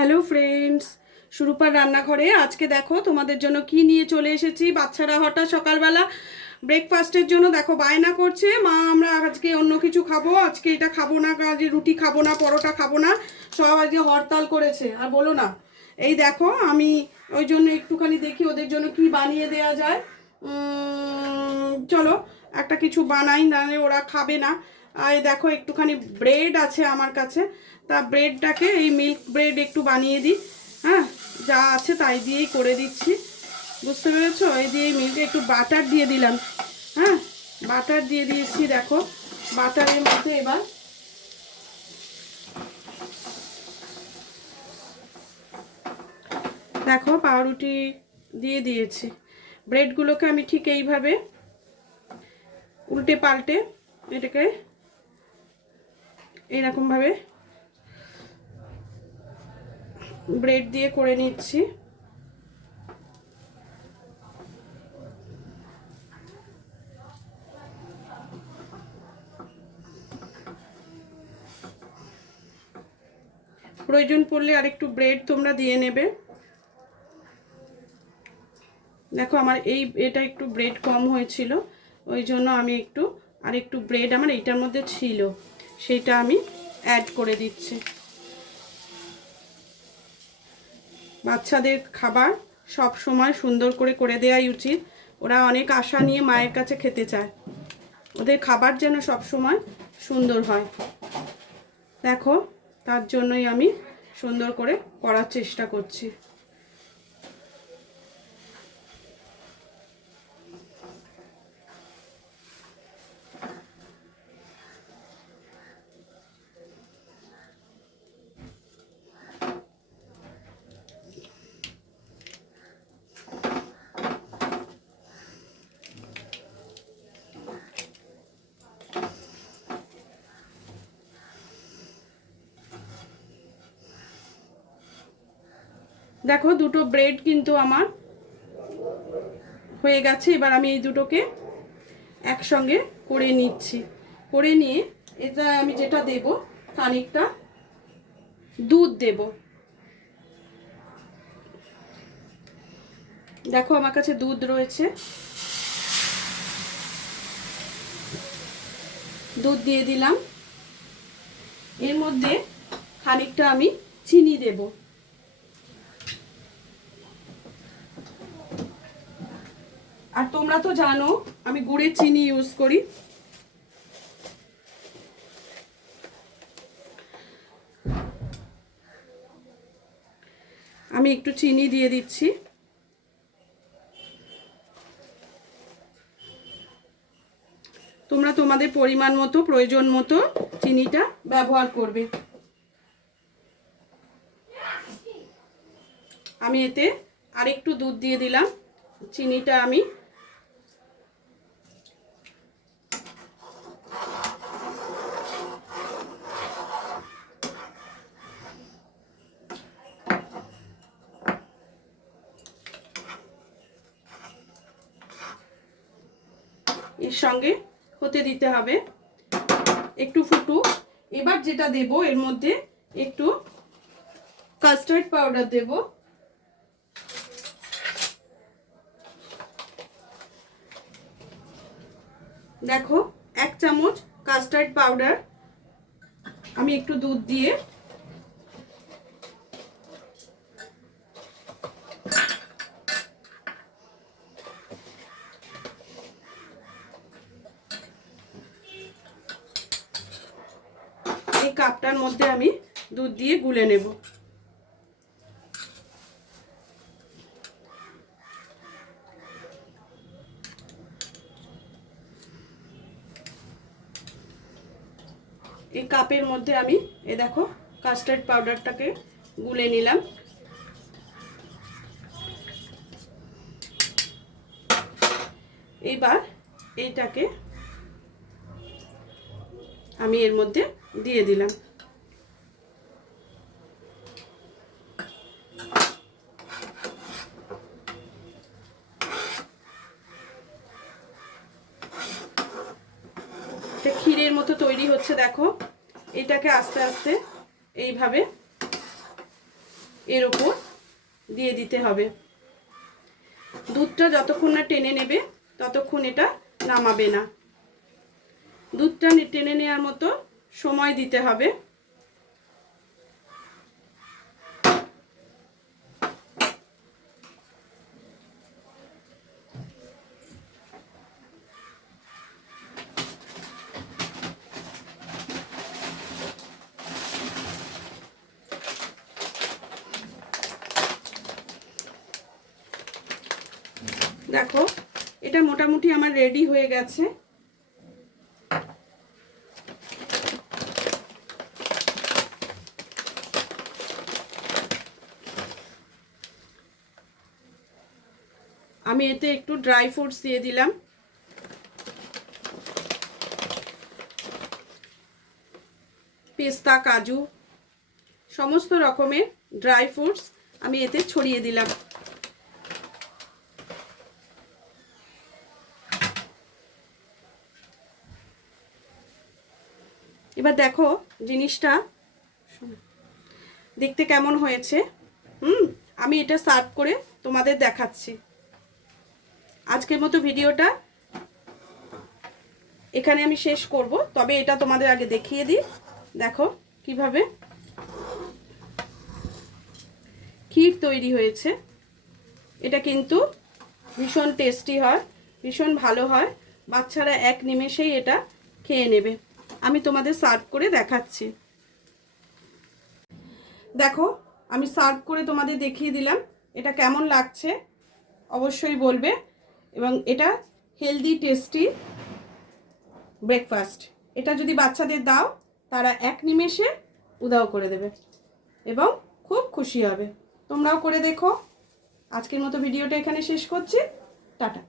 Hello friends, সুরূপার রান্নাঘরে আজকে দেখো তোমাদের জন্য কি নিয়ে চলে এসেছি। বাচ্চারা হঠাৎ সকালবেলা ব্রেকফাস্টের জন্য দেখো বায়না করছে, মা আমরা আজকে অন্য কিছু খাবো, আজকে এটা খাবো না, আজকে রুটি খাবো না, পরোটা খাবো না, সব আজকে হরতাল করেছে। আর বলো না, এই দেখো আমি ওই জন্য একটুখানি দেখি ওদের জন্য কি বানিয়ে দেওয়া যায়। চলো একটা কিছু বানাই, নাহলে ওরা খাবে না। আর দেখো একটুখানি ব্রেড আছে আমার কাছে, তা ব্রেডটাকে এই মিল্ক ব্রেড একটু বানিয়ে দিই। হ্যাঁ, যা আছে তাই দিয়েই করে দিচ্ছি, বুঝতে পেরেছো? এই দিয়ে মিল্কে একটু বাটার দিয়ে দিলাম। হ্যাঁ, বাটার দিয়ে দিয়েছি। দেখো বাটারের মধ্যে এবার দেখো পাউরুটি দিয়ে দিয়েছি। ব্রেডগুলোকে আমি ঠিক এইভাবে উল্টে পাল্টে এটাকে এইরকমভাবে ব্রেড দিয়ে করে নিচ্ছি। প্রয়োজন পড়লে আরেকটু ব্রেড তোমরা দিয়ে নেবে। দেখো আমার এটা একটু ব্রেড কম হয়েছিল, ওই জন্য আমি আরেকটু ব্রেড আমার এইটার মধ্যে ছিল, সেটা আমি অ্যাড করে দিচ্ছি। বাচ্চাদের খাবার সব সময় সুন্দর করে করে দেওয়াই উচিত। ওরা অনেক আশা নিয়ে মায়ের কাছে খেতে চায়, ওদের খাবার যেন সব সময় সুন্দর হয়। দেখো তার জন্যই আমি সুন্দর করে করার চেষ্টা করছি। দেখো দুটো ব্রেড কিন্তু আমার হয়ে গেছে। এবার আমি এই দুটোকে একসঙ্গে করে নিচ্ছি। করে নিয়ে এটা আমি যেটা দেব, খানিকটা দুধ দেব। দেখো আমার কাছে দুধ রয়েছে, দুধ দিয়ে দিলাম। এর মধ্যে খানিকটা আমি চিনি দেব। আর তোমরা তো জানো আমি গুড়ের চিনি ইউজ করি। আমি একটু চিনি দিয়ে দিচ্ছি। তোমরা তোমাদের পরিমাণ মতো, প্রয়োজন মতো চিনিটা ব্যবহার করবে। আমি এতে আরেকটু দুধ দিয়ে দিলাম। চিনিটা আমি এর সঙ্গে হতে দিতে হবে, একটু ফুটুক। এবার যেটা দেব এর মধ্যে একটু কাস্টার্ড পাউডার দেব। দেখো 1 চামচ কাস্টার্ড পাউডার আমি একটু দুধ দিয়ে এই কাপটার মধ্যে আমি দুধ দিয়ে গুলে নেব। এই কাপের মধ্যে আমি দেখো কাস্টার্ড পাউডারটাকে গুলে নিলাম। এবার এইটাকে আমি এর মধ্যে দিয়ে দিলাম। এটা ক্ষীরের মতো তৈরি হচ্ছে। দেখো এটাকে আস্তে আস্তে এইভাবে এর ওপর দিয়ে দিতে হবে। দুধটা যতক্ষণ না টেনে নেবে ততক্ষণ এটা নামাবে না। দুধটা টেনে নেওয়ার মতো সময় দিতে হবে। দেখো এটা মোটামুটি আমার রেডি হয়ে গেছে। আমি এতে একটু ড্রাই ফ্রুটস দিয়ে দিলাম। পেস্তা, কাজু, সমস্ত রকমের ড্রাই ফ্রুটস আমি এতে ছড়িয়ে দিলাম। এবার দেখো জিনিসটা দেখতে কেমন হয়েছে। আমি এটা সার্ভ করে তোমাদের দেখাচ্ছি। আজকের মতো ভিডিওটা এখানে আমি শেষ করব, তবে এটা তোমাদের আগে দেখিয়ে দিই। দেখো কিভাবে ক্ষীর তৈরি হয়েছে। এটা কিন্তু ভীষণ টেস্টি হয়, ভীষণ ভালো হয়। বাচ্চারা এক নিমেষেই এটা খেয়ে নেবে। আমি তোমাদের সার্ভ করে দেখাচ্ছি। দেখো আমি সার্ভ করে তোমাদের দেখিয়ে দিলাম। এটা কেমন লাগছে অবশ্যই বলবে। এবং এটা হেলদি টেস্টি ব্রেকফাস্ট। এটা যদি বাচ্চাদের দাও তারা এক নিমেষে উধাও করে দেবে এবং খুব খুশি হবে। তোমরাও করে দেখো। আজকের মতো ভিডিওটা এখানে শেষ করছি। টাটা।